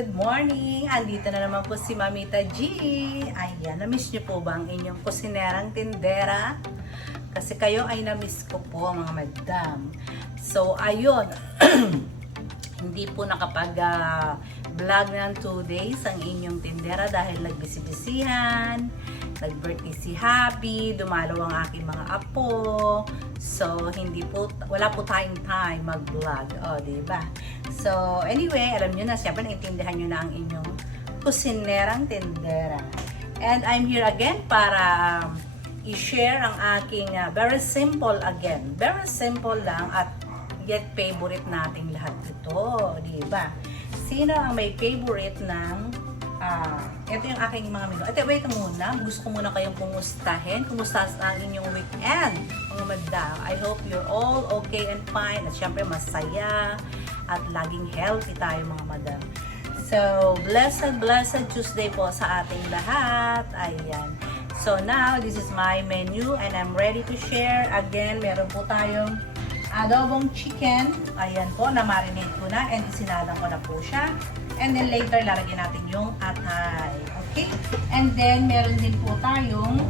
good morning! Andito na naman po si Mamita G. Ayan, na-miss niyo po ba ang inyong kusinerang tindera? Kasi kayo ay na-miss ko po mga madam. So, ayun. Hindi po nakapag-vlog ng 2 days ang inyong tindera dahil nagbisi-bisihan. Nag-birthday si Happy, dumalaw ang aking mga apo. So, wala po tayong time mag-vlog. O, diba? So, anyway, alam nyo na, siyempre naintindihan nyo na ang inyong kusinerang tindera. And I'm here again para i-share ang aking very simple again. Very simple lang at yet favorite nating lahat ito. Diba? Sino ang may favorite ng ito yung aking mga menu. Ate, wait muna. Gusto ko muna kayong kumustahin. Kumusta ang inyong weekend, mga madam. I hope you're all okay and fine. At syempre, masaya. At laging healthy tayo, mga madam. So, blessed Tuesday po sa ating lahat. Ayan. So, now, this is my menu. And I'm ready to share. Again, meron po tayong adobong chicken. Ayan po, na-marinate ko na. And isinalang ko na po siya. And then later, lalagyan natin yung atay. Okay? And then, meron din po tayong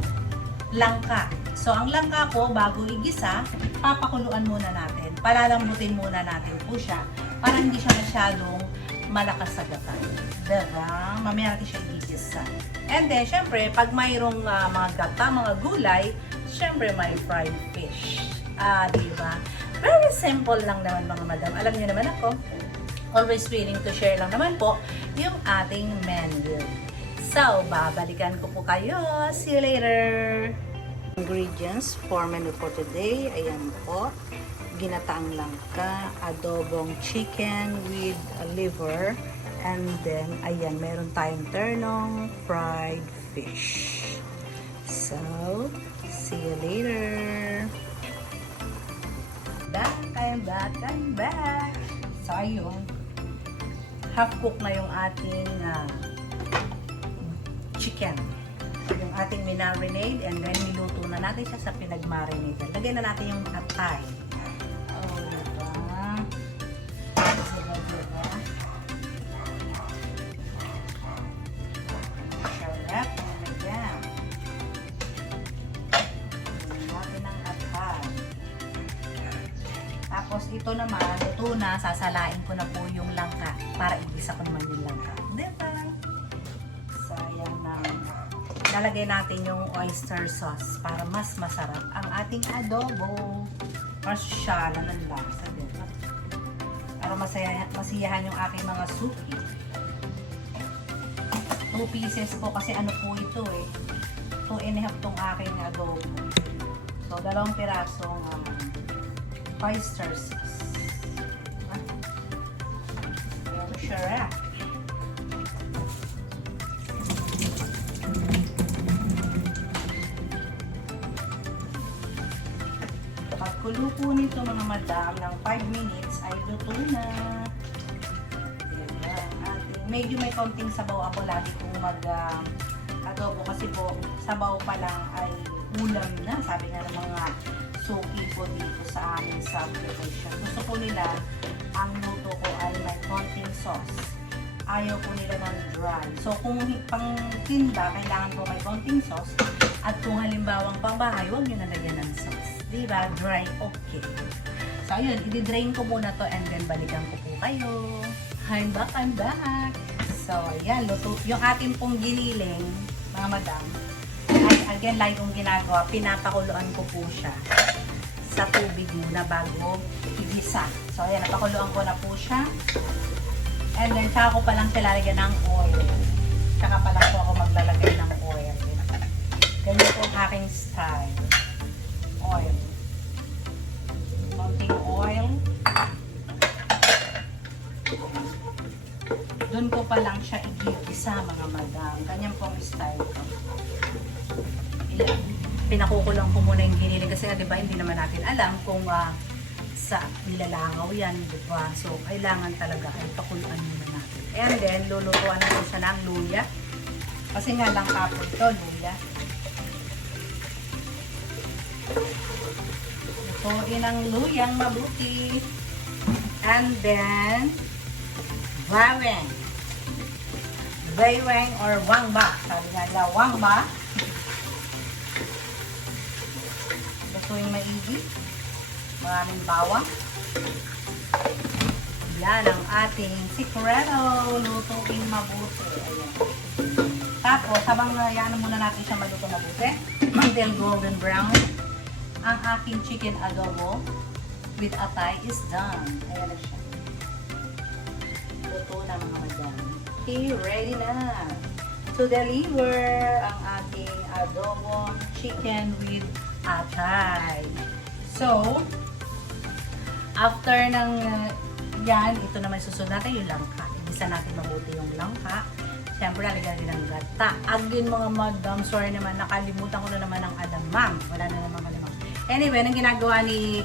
langka. So, ang langka po, bago igisa, papakuluan muna natin. Palalambutin muna natin po siya para hindi siya masyadong malakas sa gata. Diba? Mamaya natin siya igisa. And then, syempre, pag mayroong mga gata, mga gulay, syempre may fried fish. Diba? Very simple lang naman, mga madam. Alam niyo naman ako, always willing to share lang naman po yung ating menu. So, babalikan ko po kayo. See you later! Ingredients for menu for today. Ayan po. Ginataang langka, adobong chicken with liver. And then, ayan, meron tayong ternong fried fish. So, see you later! I'm back! So, ayun. Half cook na yung ating chicken. Yung ating minarinade and then niluto na natin siya sa pinag-marinade. Lagay na natin yung atay. Oh, diba? Diba? Sarap. Ayan. Natin ang atay. Tapos ito naman, luto na, sasalain ko na po yung langka para igisa ko naman yung langka. Diba? Sayang na. Lalagay natin yung oyster sauce para mas masarap ang ating adobo. Mas shala ng lasa. Diba? Para masiyahan yung aking mga suki. 2 pieces po kasi ano po ito eh. 2.5 tong aking adobo. So, 2 pirasong oyster sauce. Pero sure. Pagkulo po nito mga madam ng 5 minutes ay luto na. Diba? At medyo may konting sabaw ako lagi kung mag-adobo kasi po sabaw pa lang ay ulam na. Sabi nga ng mga suki po dito sa amin sa preparation. Gusto po nila ang luto ko ay may konting sauce. Ayaw po nila ng dry. So kung pang tinda, kailangan po may konting sauce. At kung halimbawang pangbahay, huwag nyo nalagyan ng sauce. Diba? Dry, okay. So ayun, i-drain ko muna to and then balikan ko po kayo. I'm back. So ayan, luto. Yung ating pong giniling, mga madam, ay again, like kong ginagawa, pinapakuluan ko po siya sa tubig muna bago igisa. So ayan, napakuluan ko na po siya. And then, saka ko palang silalagyan ng oil. Saka palang po ako maglalagay ng oil. Ganyan po ang aking style. Oil. Konting oil. Doon ko palang siya igisa, mga madam. Ganyan po ang style ko. Pinakukulang ko muna yung giniling kasi diba, hindi naman natin alam kung sa nilalangaw yan, diba? So, kailangan talaga ay pakuluan muna natin. And then, lulutuan natin siya ng luya. Kasi nga lang kapon ito, luya. Lutuin ang luyang mabuti. And then, bawang. Baywang or wangba. Sabi nga nila, wangba. Lutuin maigi. Maraming bawang. Yan ang ating sikreto. Lutuin mabuti. Ayan. Tapos, habang yan muna natin siya maluto mabuti, until golden brown, ang aking chicken adobo with atay is done. Ayan na siya. Luto na mga madam. Okay, ready na to deliver ang ating adobo chicken with atay. So, after ng yan, ito naman susunod natin yung langka. Ibisa natin mabuti yung langka. Siyempre, lalagyan din ng gata. Again mga madam, sorry naman, nakalimutan ko na naman ang alamang. Wala na naman alamang. Anyway, ang ginagawa ni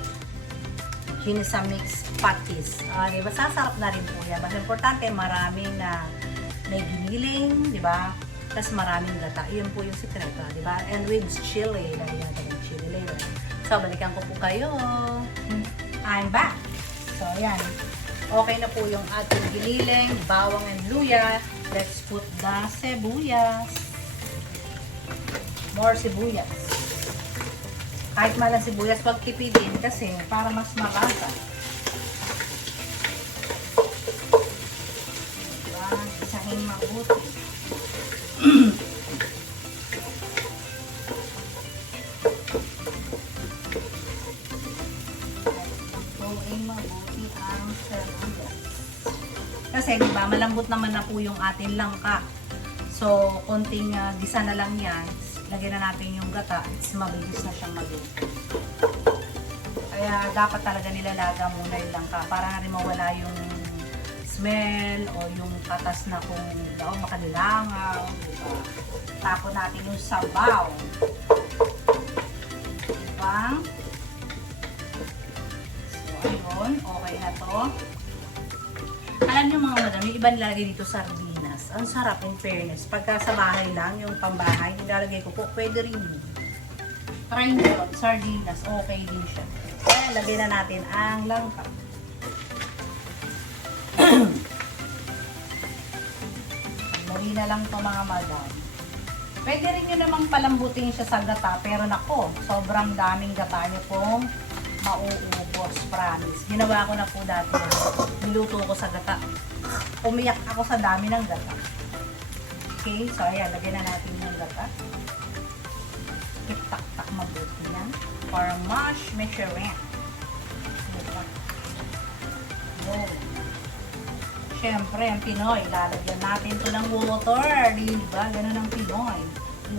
Gina sa mix patties. Diba, sasarap na rin po yan. Mas importante, maraming may giniling, diba? Tapos maraming gata. Yun po yung sikreto, diba? And with chili, lagyan natin yung chili later. So, balikan ko po kayo. I'm back. So, yan. Okay na po yung ating giniling, bawang and luya. Let's put the sibuyas. More sibuyas. Kahit malang sibuyas, pag tipidin kasi para mas malasa. Diba? Isahin mabuti. Mabuti ang sibuyas. Kasi diba, malambot naman na po yung ating langka. So, konting gisa na lang yan. Lagyan na natin yung gata. It's mabilis na siyang maluto. Kaya dapat talaga nilalaga muna yung langka para na rin mawala yung smell o yung katas na kung daw makanilangaw. Diba? Tapon natin yung sabaw. Diba? Ayun, okay na to. Alam niyo mga madam, yung iba nilalagay dito sardinas. Ang sarap in fairness. Pagka sa bahay lang, yung pambahay, nilalagay ko po, pwede rin yun. Try nyo, sardinas, okay din siya. Kaya lagay na natin ang langka. Lagay na lang to mga madam. Pwede rin nyo namang palambutin siya sa gata, pero nako, sobrang daming gata nyo pong mauubos, promise. Ginawa ko na po dati. Niluto ko sa gata. Umiyak ako sa dami ng gata. Okay, so ayan, lagyan na natin yung gata. Itak-tak mabuti yan. Para mash measuring. Diba? Oh. Siyempre, ang Pinoy, lalagyan natin ito ng water. Diba? Ganun ang Pinoy.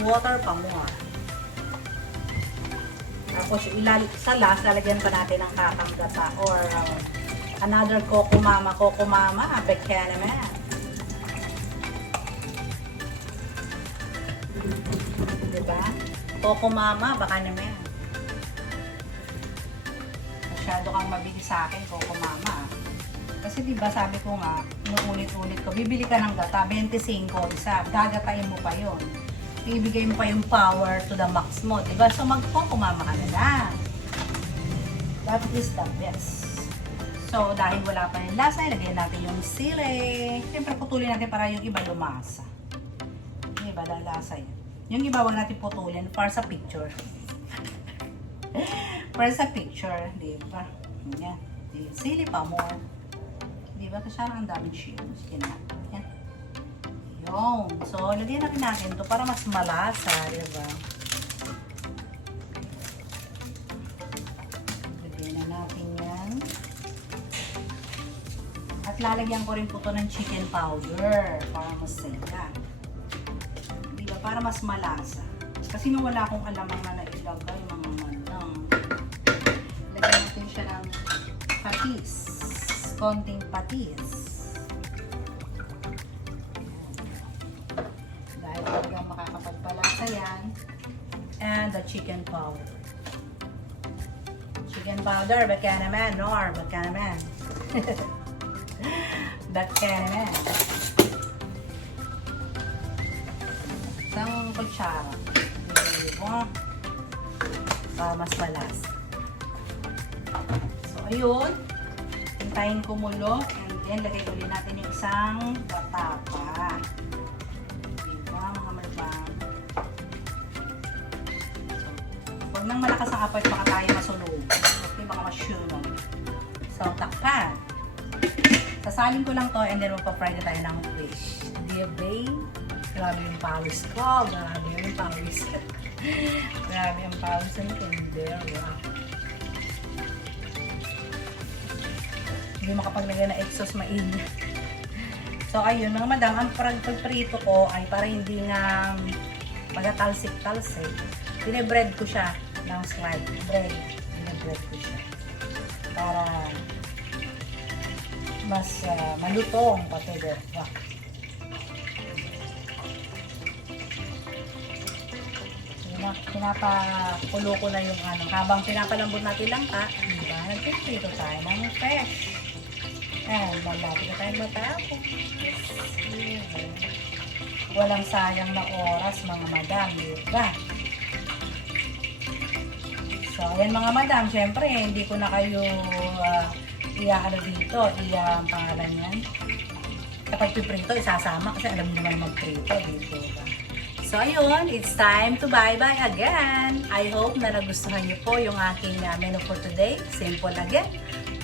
Water pa more. Tapos sa last, lalagyan pa natin ng kakang gata or another Coco Mama, beka naman. Diba? Coco Mama, baka naman. Masyado kang mabili sa akin, Coco Mama. Kasi diba sabi ko nga, nung ulit-ulit ko, bibili ka ng gata, 25 isa, gagatain mo pa yon. Ibigay mo pa yung power to the max mo, diba? So, magkukumama ka na lang. That is the best. So, dahil wala pa rin lasa, ilagay natin yung sili. Siyempre, putulin natin para yung iba lumasa. Yung iba, lalasa yun. Yung iba, huwag natin putulin para sa picture. Para sa picture, diba? Yan. Sili pa more. Diba? Kasi ang daming shields. Yan. Yan. Yung. So, lagyan natin ito para mas malasa, diba? Lagyan na natin yan. At lalagyan ko rin po ito ng chicken powder para mas saya. Diba? Para mas malasa. Kasi nung wala akong alamang na nailagay, mga manang. Lagyan natin siya ng patis. Konting patis. Talagang makakapagpalasa yan. And the chicken powder. Chicken powder, baka naman, Nor, baka naman. Baka naman. Isang kutsara. Diba? Para mas malasa. So, ayun. Hintayin kumulo. And then, lagay ulit natin yung isang gata pa. Huwag nang malakas ang apoy, baka tayo masunog. Okay, baka masunog. So, takpan. Sasalin ko lang to and then magpa-fry na tayo ng fish. Diabay. Grabe yung pawis ko. Grabe yung pawis. Grabe yung pawis ng tindera. Hindi makapaglagay na exhaust mainit. So, ayun, mga madam, ang pagprito ko ay para hindi nga magatalsik-talsik. Binebread ko siya ng slide. Binebread ko siya. Para mas malutong pati diba? Pinapakulo ko na yung ano. Habang pinapalambot natin lang diba? Nagpiprito tayo ng fish. Ayan, malapit na tayo matapos. Walang sayang na oras, mga madam, diba? So, ayan mga madam, syempre, hindi ko na kayo ano dito, ang pangalan yan. Kapag piprito, isasama kasi alam niyo naman magprito dito. Diba? So, ayun, it's time to bye-bye again. I hope na nagustuhan niyo po yung aking menu for today. Simple again,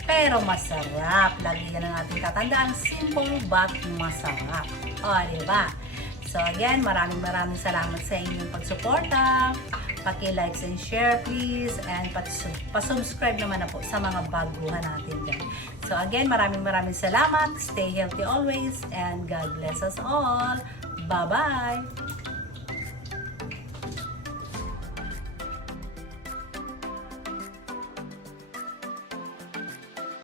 pero masarap. Lagi yan ang ating tatandaan. Simple but masarap. O, diba? So, again, maraming salamat sa inyong pagsuporta. Paki-likes and share, please. And pa-subscribe naman na po sa mga baguhan natin dyan. So, again, maraming salamat. Stay healthy always. And God bless us all. Bye-bye!